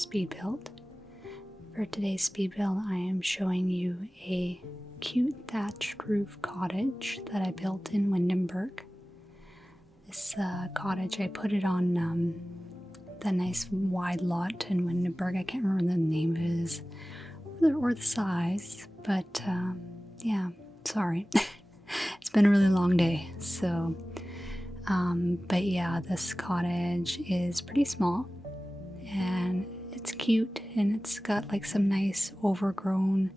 speed build. For today's speed build, I am showing you a cute thatched roof cottage that I built in Windenburg. This cottage, I put it on the nice wide lot in Windenburg. I can't remember the name of it is or the size, but yeah, sorry. It's been a really long day, so but yeah, this cottage is pretty small and it's cute, and it's got like some nice overgrown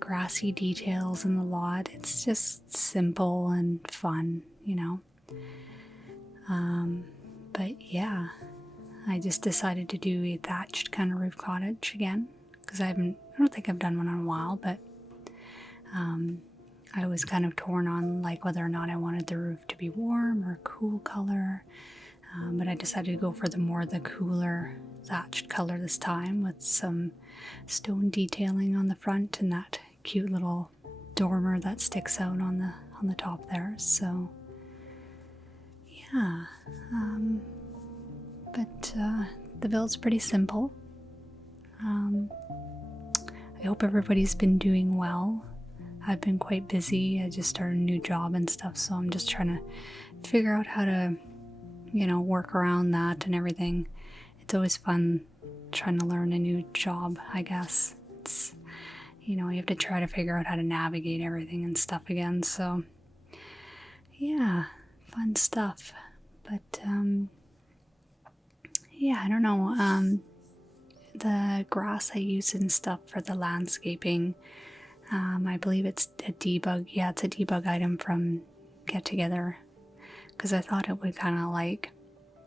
grassy details in the lot. It's just simple and fun, you know. But yeah, I just decided to do a thatched kind of roof cottage again because I don't think I've done one in a while, but I was kind of torn on like whether or not I wanted the roof to be warm or cool color, but I decided to go for the cooler thatched color this time, with some stone detailing on the front and that cute little dormer that sticks out on the top there. So yeah, but the build's pretty simple. I hope everybody's been doing well. I've been quite busy. I just started a new job and stuff, so I'm just trying to figure out how to, you know, work around that and everything. It's always fun trying to learn a new job, I guess. It's, you know, you have to try to figure out how to navigate everything and stuff again, so yeah, fun stuff. But yeah, I don't know, the grass I use and stuff for the landscaping, I believe it's a debug. Yeah, it's a debug item from Get Together, because I thought it would kind of like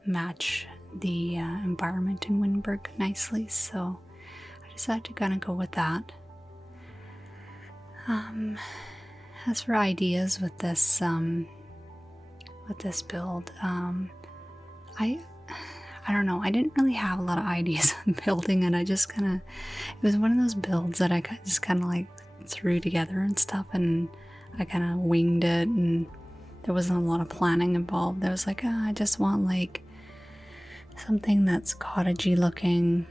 match the environment in Windenburg nicely, so I decided to kind of go with that. As for ideas with this build, I don't know, I didn't really have a lot of ideas on building, and I just kind of, it was one of those builds that I just kind of like threw together and stuff, and I kind of winged it, and there wasn't a lot of planning involved. I was like, I just want like something that's cottagey looking,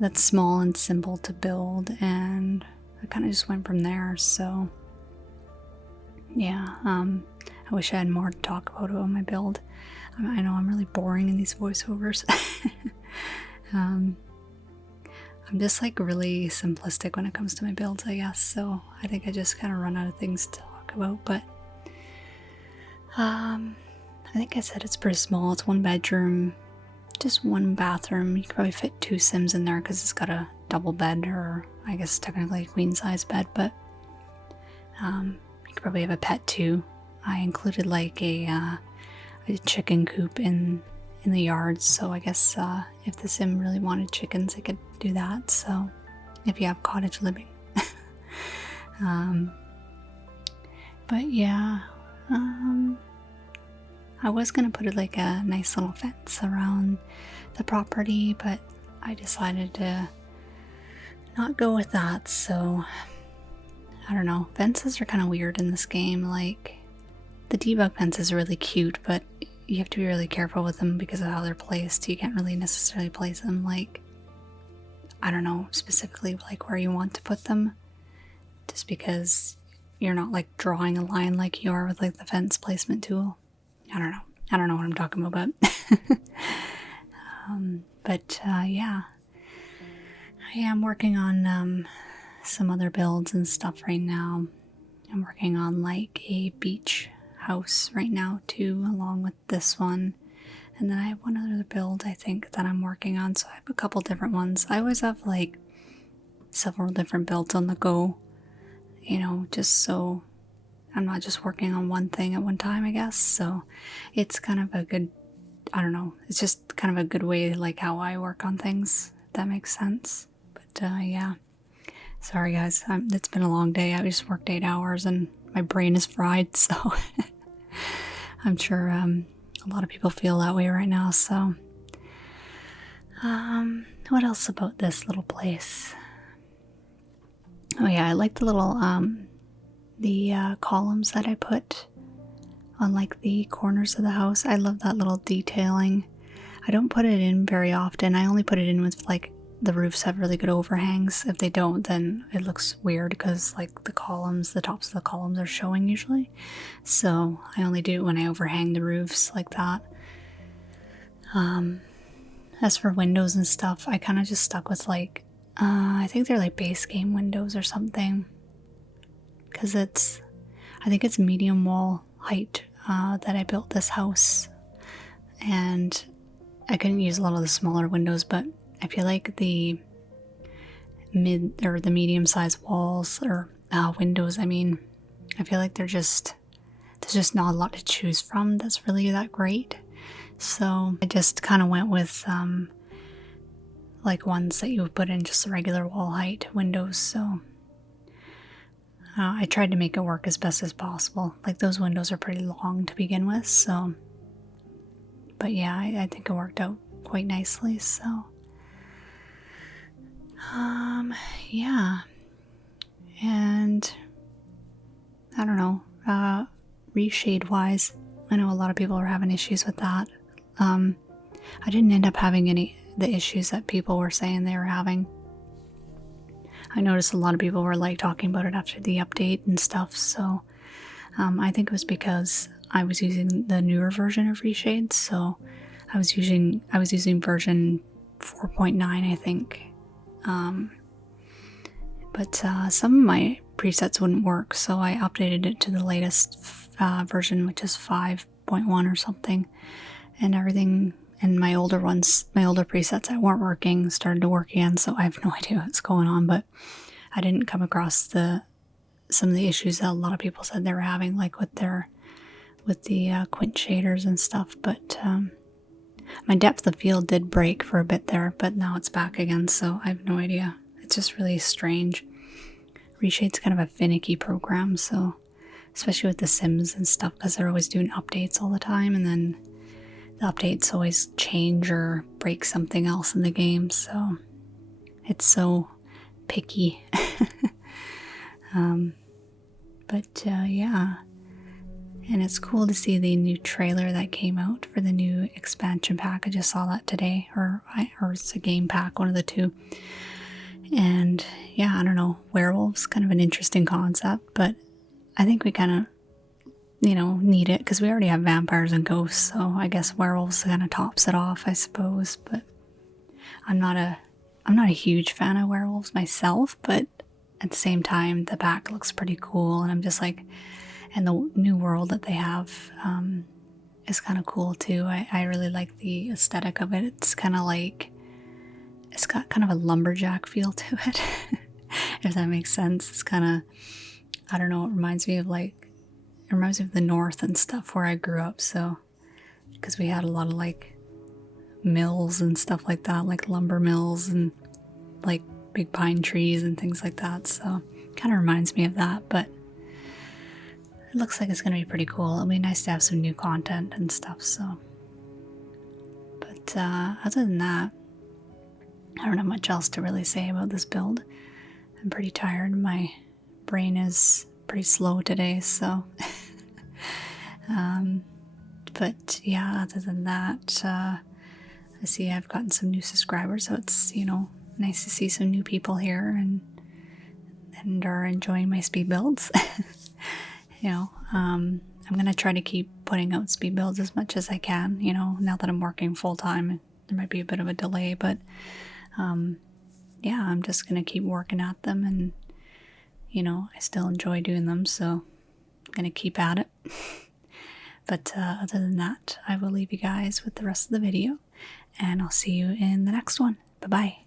that's small and simple to build, and I kind of just went from there. So yeah, I wish I had more to talk about my build. I know I'm really boring in these voiceovers. I'm just like really simplistic when it comes to my builds, I guess, so I think I just kind of run out of things to talk about. But I think I said it's pretty small. It's one bedroom, just one bathroom. You could probably fit 2 Sims in there because it's got a double bed, or I guess technically a queen size bed, but you could probably have a pet too. I included like a chicken coop in the yard, so I guess if the Sim really wanted chickens, they could do that. So if you have cottage living. But yeah, I was gonna put it like a nice little fence around the property, but I decided to not go with that. So I don't know, fences are kind of weird in this game. Like, the debug fence is really cute, but you have to be really careful with them because of how they're placed. You can't really necessarily place them like, I don't know, specifically like where you want to put them, just because you're not like drawing a line like you are with like the fence placement tool. I don't know what I'm talking about, but yeah, I am working on some other builds and stuff right now. I'm working on like a beach house right now too, along with this one, and then I have one other build I think that I'm working on, so I have a couple different ones. I always have like several different builds on the go, you know, just so I'm not just working on one thing at one time, I guess. So it's kind of a good, I don't know, it's just kind of a good way like how I work on things, if that makes sense. But yeah, sorry guys, it's been a long day. I just worked 8 hours and my brain is fried, so I'm sure a lot of people feel that way right now. So what else about this little place? Oh yeah, I like the little columns that I put on like the corners of the house. I love that little detailing. I don't put it in very often. I only put it in with like the roofs have really good overhangs. If they don't, then it looks weird because like the columns, the tops of the columns are showing usually. So I only do it when I overhang the roofs like that. As for windows and stuff, I kind of just stuck with like, I think they're like base game windows or something. Because I think it's medium wall height that I built this house. And I couldn't use a lot of the smaller windows, but I feel like the medium-sized walls or windows, I mean, I feel like there's just not a lot to choose from that's really that great. So I just kind of went with like ones that you would put in just regular wall height windows. So I tried to make it work as best as possible. Like those windows are pretty long to begin with, so. But yeah, I think it worked out quite nicely. So, yeah, and I don't know. Reshade wise, I know a lot of people are having issues with that. I didn't end up having the issues that people were saying they were having. I noticed a lot of people were like talking about it after the update and stuff. So, I think it was because I was using the newer version of Reshade, so I was using version 4.9, I think. But some of my presets wouldn't work, so I updated it to the latest version, which is 5.1 or something, and everything. And my older presets that weren't working started to work again. So I have no idea what's going on, but I didn't come across some of the issues that a lot of people said they were having, like with the quint shaders and stuff. But my depth of field did break for a bit there, but now it's back again, so I have no idea. It's just really strange. Reshade's kind of a finicky program, so especially with the Sims and stuff, because they're always doing updates all the time, and then the updates always change or break something else in the game, so it's so picky. But yeah, and it's cool to see the new trailer that came out for the new expansion pack. I just saw that today, or it's a game pack, one of the two. And yeah, I don't know, werewolves, kind of an interesting concept, but I think we kind of, need it because we already have vampires and ghosts, so I guess werewolves kind of tops it off, I suppose. But I'm not a huge fan of werewolves myself, but at the same time, the pack looks pretty cool, and I'm just like, and the new world that they have is kind of cool too. I really like the aesthetic of it. It's kind of like, it's got kind of a lumberjack feel to it, if that makes sense. It's kind of, I don't know, it reminds me of the North and stuff where I grew up, so, because we had a lot of like mills and stuff like that, like lumber mills and like big pine trees and things like that, so kind of reminds me of that. But it looks like it's going to be pretty cool. It'll be nice to have some new content and stuff, so. But other than that, I don't have much else to really say about this build. I'm pretty tired. My brain is pretty slow today, so. But yeah, other than that, I see I've gotten some new subscribers, so it's, nice to see some new people here and are enjoying my speed builds. I'm gonna try to keep putting out speed builds as much as I can, now that I'm working full time. There might be a bit of a delay, but yeah, I'm just gonna keep working at them, and I still enjoy doing them, so I'm gonna keep at it. But other than that, I will leave you guys with the rest of the video, and I'll see you in the next one. Bye-bye.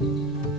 you.